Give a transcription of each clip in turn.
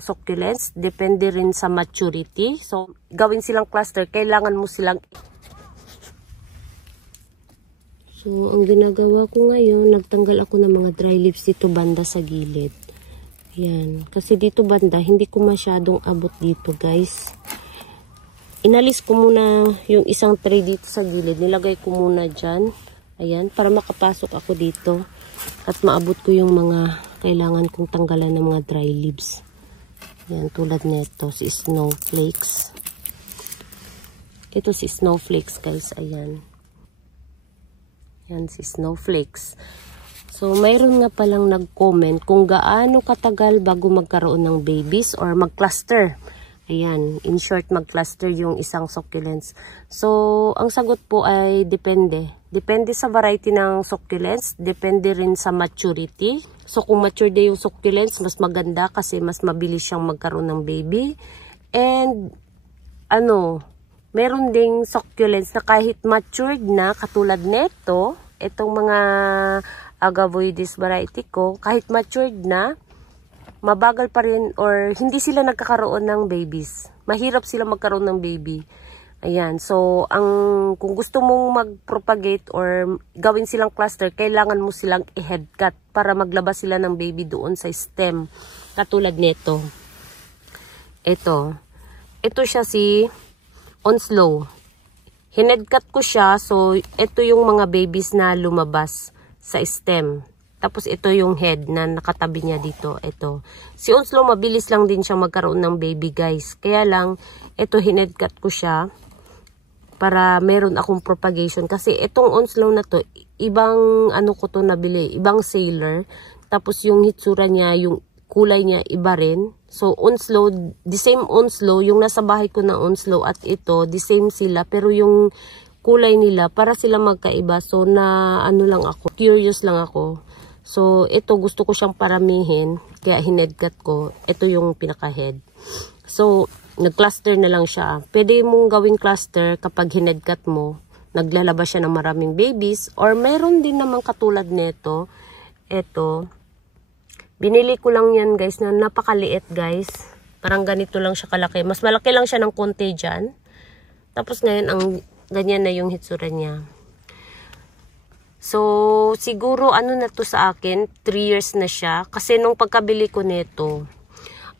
Succulents, depende rin sa maturity. So, gawin silang cluster, kailangan mo silang... So, ang ginagawa ko ngayon, nagtanggal ako ng mga dry leaves dito banda sa gilid. Yan. Kasi dito banda, hindi ko masyadong abot dito, guys. Inalis ko muna yung isang tray dito sa gilid. Nilagay ko muna dyan. Ayan, para makapasok ako dito. At maabot ko yung mga kailangan kong tanggalan ng mga dry leaves. Yan, tulad nito, si Snowflakes. Ito si Snowflakes, guys. Ayan. Yan, si Snowflakes. So, mayroon nga palang nag-comment kung gaano katagal bago magkaroon ng babies or mag-cluster. Ayan, in short, mag-cluster yung isang succulents. So, ang sagot po ay depende. Depende sa variety ng succulents. Depende rin sa maturity. So, kung mature din yung succulents, mas maganda kasi mas mabilis siyang magkaroon ng baby. And, meron ding succulents na kahit matured na, katulad nito, itong mga Agavoides variety ko, kahit matured na, mabagal pa rin or hindi sila nagkakaroon ng babies. Mahirap sila magkaroon ng baby. Ayan. So, kung gusto mong mag-propagate or gawin silang cluster, kailangan mo silang i-head cut para maglabas sila ng baby doon sa stem. Katulad nito. Ito. Ito siya si Onslow. Hined cut ko siya. So, ito yung mga babies na lumabas sa stem. Tapos ito yung head na nakatabi niya dito. Ito. Si Onslow, mabilis lang din siya magkaroon ng baby, guys. Kaya lang, ito hined cut ko siya para meron akong propagation. Kasi itong Onslow na to, ibang ko to nabili. Ibang sailor. Tapos yung hitsura niya, yung kulay niya, iba rin. So, Onslow, the same Onslow, yung nasa bahay ko na Onslow at ito, the same sila. Pero yung kulay nila, para sila magkaiba. So, lang ako. Curious lang ako. So, ito gusto ko siyang paramihin. Kaya hined cut ko. Ito yung pinaka-head. So, nag-cluster na lang siya. Pwede mong gawing cluster kapag hined cut mo. Naglalabas siya ng maraming babies. Or meron din naman katulad nito. Ito. Binili ko lang yan, guys, na napakaliit, guys. Parang ganito lang siya kalaki. Mas malaki lang siya ng konti dyan. Tapos ngayon, ganyan na yung hitsura niya. So, siguro na to sa akin, 3 years na siya. Kasi nung pagkabili ko nito,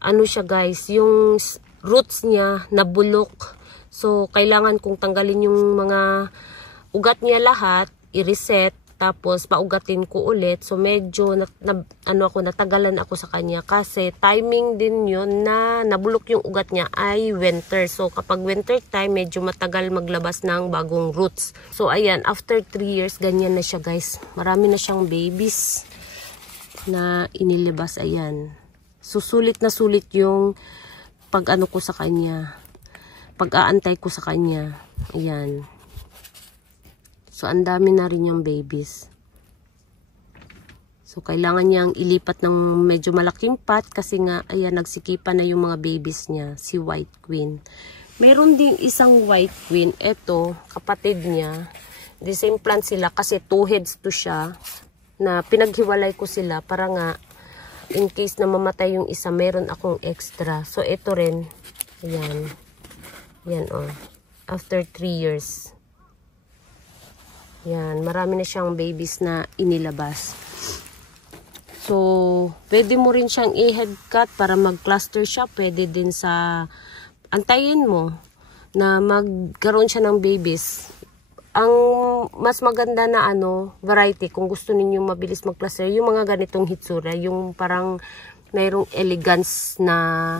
siya, guys, yung roots niya nabulok. So, kailangan kong tanggalin yung mga ugat niya lahat, i-reset, tapos paugatin ko ulit. So, medyo natagalan ako sa kanya kasi timing din yun na nabulok yung ugat niya ay winter. So, kapag winter time, medyo matagal maglabas ng bagong roots. So, ayan, after 3 years, ganyan na siya, guys. Marami na siyang babies na inilabas. Ayan. Susulit na sulit yung ko sa kanya. Pag-aantay ko sa kanya. Ayan. So, ang dami na rin yung babies. So, kailangan niyang ilipat ng medyo malaking pot kasi nga, ayan, nagsikipan na yung mga babies niya. Si White Queen. Mayroon ding isang White Queen. Ito, kapatid niya. The same plant sila kasi 2 heads to siya na pinaghiwalay ko sila para nga in case na mamatay yung isa, meron akong extra. So, ito rin. Ayan. Yan, oh. After 3 years. Yan, marami na siyang babies na inilabas. So, pwede mo rin siyang i-head cut para mag-cluster siya. Pwede din sa antayin mo na magkaroon siya ng babies. Ang mas maganda na variety, kung gusto ninyo mabilis mag-cluster, yung mga ganitong hitsura, yung parang mayroong elegance na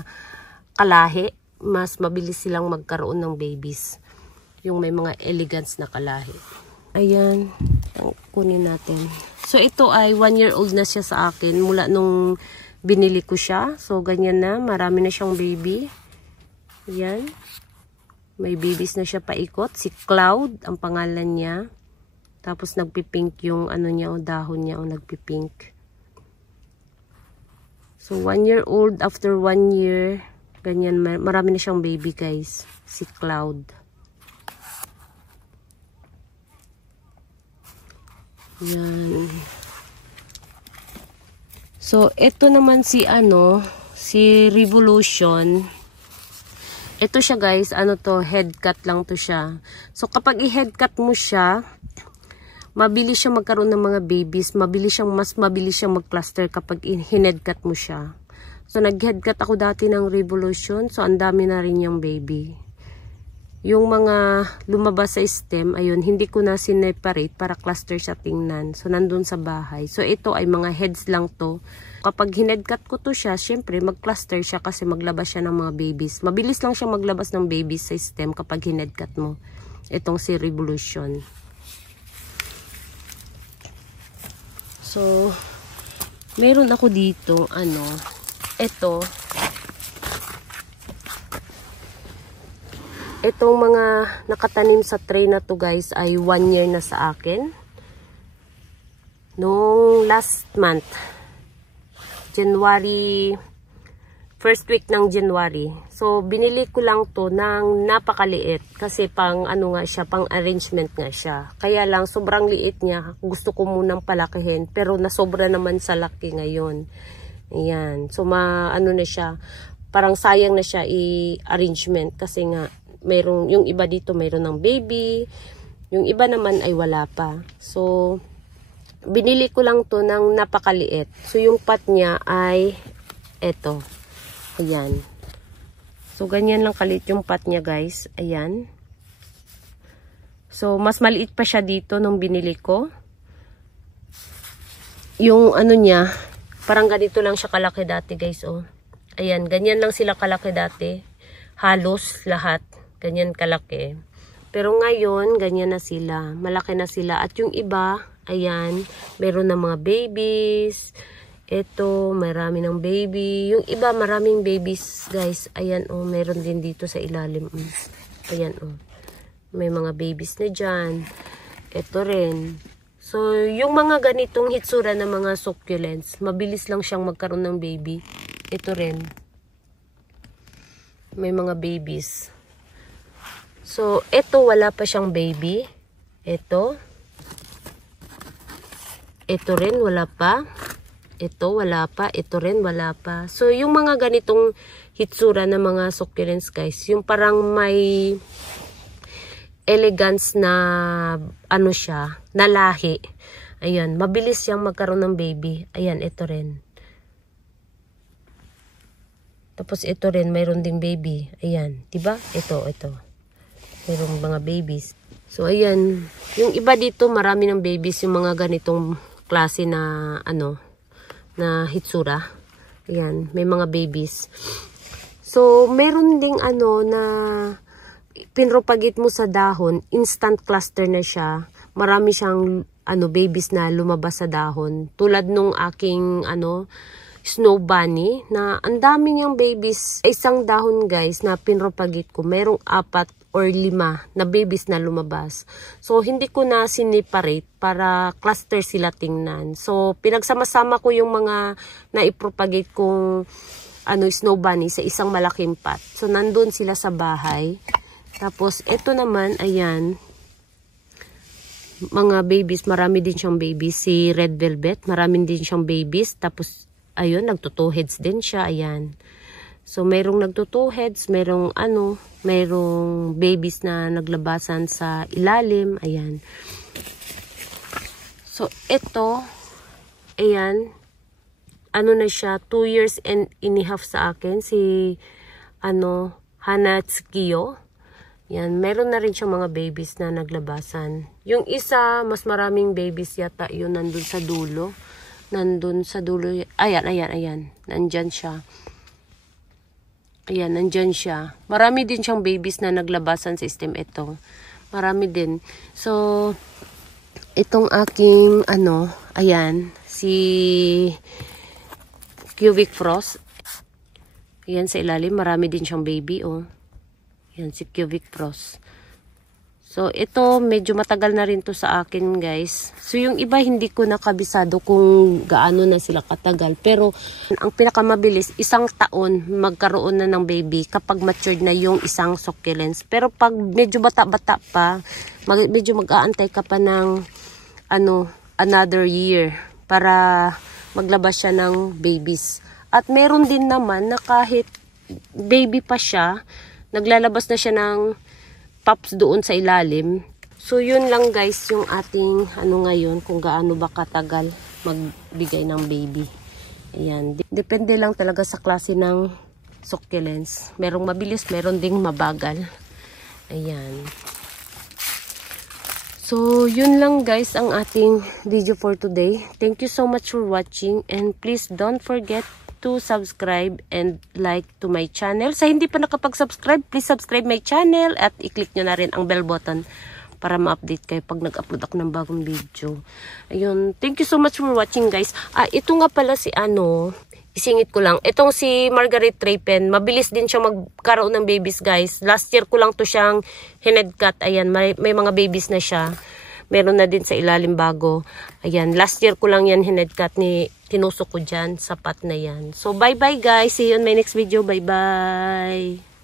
kalahi, mas mabilis silang magkaroon ng babies. Yung may mga elegance na kalahi. Ayan, kunin natin. So, ito ay 1 year old na siya sa akin mula nung binili ko siya. So, ganyan na. Marami na siyang baby. Ayan. May babies na siya paikot. Si Cloud, ang pangalan niya. Tapos, nagpipink yung niya, o dahon niya, o nagpipink. So, 1 year old, after 1 year, ganyan, marami na siyang baby, guys. Si Cloud. Yan. So, ito naman si si Revolution. Ito siya guys, ano to, head cut lang to siya. So kapag i-head cut mo siya, mabilis siya magkaroon ng mga babies, mas mabilis siyang mag-cluster kapag hined cut mo siya. So nag-head cut ako dati ng Revolution, so ang dami na rin yung baby. Yung mga lumabas sa stem, ayun, hindi ko na sineparate para cluster siya tingnan. So, nandun sa bahay. So, ito ay mga heads lang to. Kapag hinedcut ko to siya, syempre, mag-cluster siya kasi maglabas siya ng mga babies. Mabilis lang siya maglabas ng babies sa stem kapag hinedcut mo. Itong si Revolution. So, meron ako dito, ito. Itong mga nakatanim sa tray na to guys ay 1 year na sa akin. Noong last month, January, first week ng January. So, binili ko lang to ng napakaliit kasi pang nga siya, pang arrangement nga siya. Kaya lang, sobrang liit niya. Gusto ko munang palakihin pero nasobra naman sa laki ngayon. Ayan. So, na siya, parang sayang na siya i-arrangement kasi nga, yung iba dito mayroon ng baby, yung iba naman ay wala pa. So, binili ko lang to ng napakaliit. So, yung pot niya ay eto. Ayan. So, ganyan lang kaliit yung pot niya guys. Ayan. So, mas maliit pa siya dito nung binili ko. Yung niya, parang ganito lang siya kalaki dati guys. Oh. Ayan, ganyan lang sila kalaki dati. Halos lahat. Ganyan kalaki. Pero ngayon, ganyan na sila. Malaki na sila. At yung iba, ayan, meron na mga babies. Ito, marami ng baby. Yung iba, maraming babies, guys. Ayan, oh, meron din dito sa ilalim. Ayan, oh. May mga babies na dyan. Ito rin. So, yung mga ganitong hitsura ng mga succulents, mabilis lang siyang magkaroon ng baby. Ito rin. May mga babies. So, ito wala pa siyang baby. Ito. Ito rin wala pa. Ito wala pa. Ito rin wala pa. So, yung mga ganitong hitsura ng mga succulents guys, yung parang may elegance na siya, na lahi. Ayan, mabilis siyang magkaroon ng baby. Ayan, ito rin. Tapos ito rin, mayroon ding baby. Ayan, diba? Ito. Mayroong mga babies. So, ayan. Yung iba dito, marami ng babies. Yung mga ganitong klase na, na hitsura. Ayan. May mga babies. So, meron ding na pinropagate mo sa dahon. Instant cluster na siya. Marami siyang, babies na lumabas sa dahon. Tulad nung aking, snow bunny, na ang dami niyang babies. Isang dahon, guys, na pinropagate ko. Merong 4 or 5 na babies na lumabas. So, hindi ko na siniparate para cluster sila tingnan. So, pinagsama-sama ko yung mga na-propagate kong snow bunny sa isang malaking pot. So, nandun sila sa bahay. Tapos, ito naman, ayan, mga babies, marami din siyang babies. Si Red Velvet, marami din siyang babies. Tapos, ayun, nagto-2 heads din siya, ayan. So, mayroong nagto-2 heads, mayroong babies na naglabasan sa ilalim. Ayan. So, ito, ayan, na siya, 2 years and a half sa akin, si, Hanatsukiyo. Yan, meron na rin siyang mga babies na naglabasan. Yung isa, mas maraming babies yata, yun, nandun sa dulo. Ayan. Nandyan siya. Ayan, nandyan siya. Marami din siyang babies na naglabasan sa stem ito. Marami din. So, itong aking, ayan, si Cubic Frost. Ayan, sa ilalim, marami din siyang baby, oh. Ayan, si Cubic Frost. So, ito, medyo matagal na rin to sa akin, guys. So, yung iba, hindi ko nakabisado kung gaano na sila katagal. Pero, ang pinakamabilis, 1 taon magkaroon na ng baby kapag matured na yung isang succulents. Pero, pag medyo bata-bata pa, medyo mag-aantay ka pa ng, another year para maglabas siya ng babies. At meron din naman na kahit baby pa siya, naglalabas na siya ng pups doon sa ilalim. So, yun lang guys yung ating ngayon, kung gaano ba katagal magbigay ng baby. Ayan. Depende lang talaga sa klase ng succulents. Merong mabilis, meron ding mabagal. Ayan. So, yun lang guys ang ating video for today. Thank you so much for watching and please don't forget to subscribe and like to my channel. Sa hindi pa nakapag-subscribe, please subscribe my channel at i-click nyo na rin ang bell button para ma-update kayo pag nag-upload ako ng bagong video. Ayun, thank you so much for watching guys. Ito nga pala si isingit ko lang. Itong si Margaret Trapen, mabilis din siya magkaroon ng babies guys. Last year ko lang to siyang hinedcut. Ayan, may mga babies na siya. Meron na din sa ilalim bago. Ayan, last year ko lang yan hinedcut tinusok ko dyan. Sapat na yan. So, bye-bye guys. See you on my next video. Bye-bye.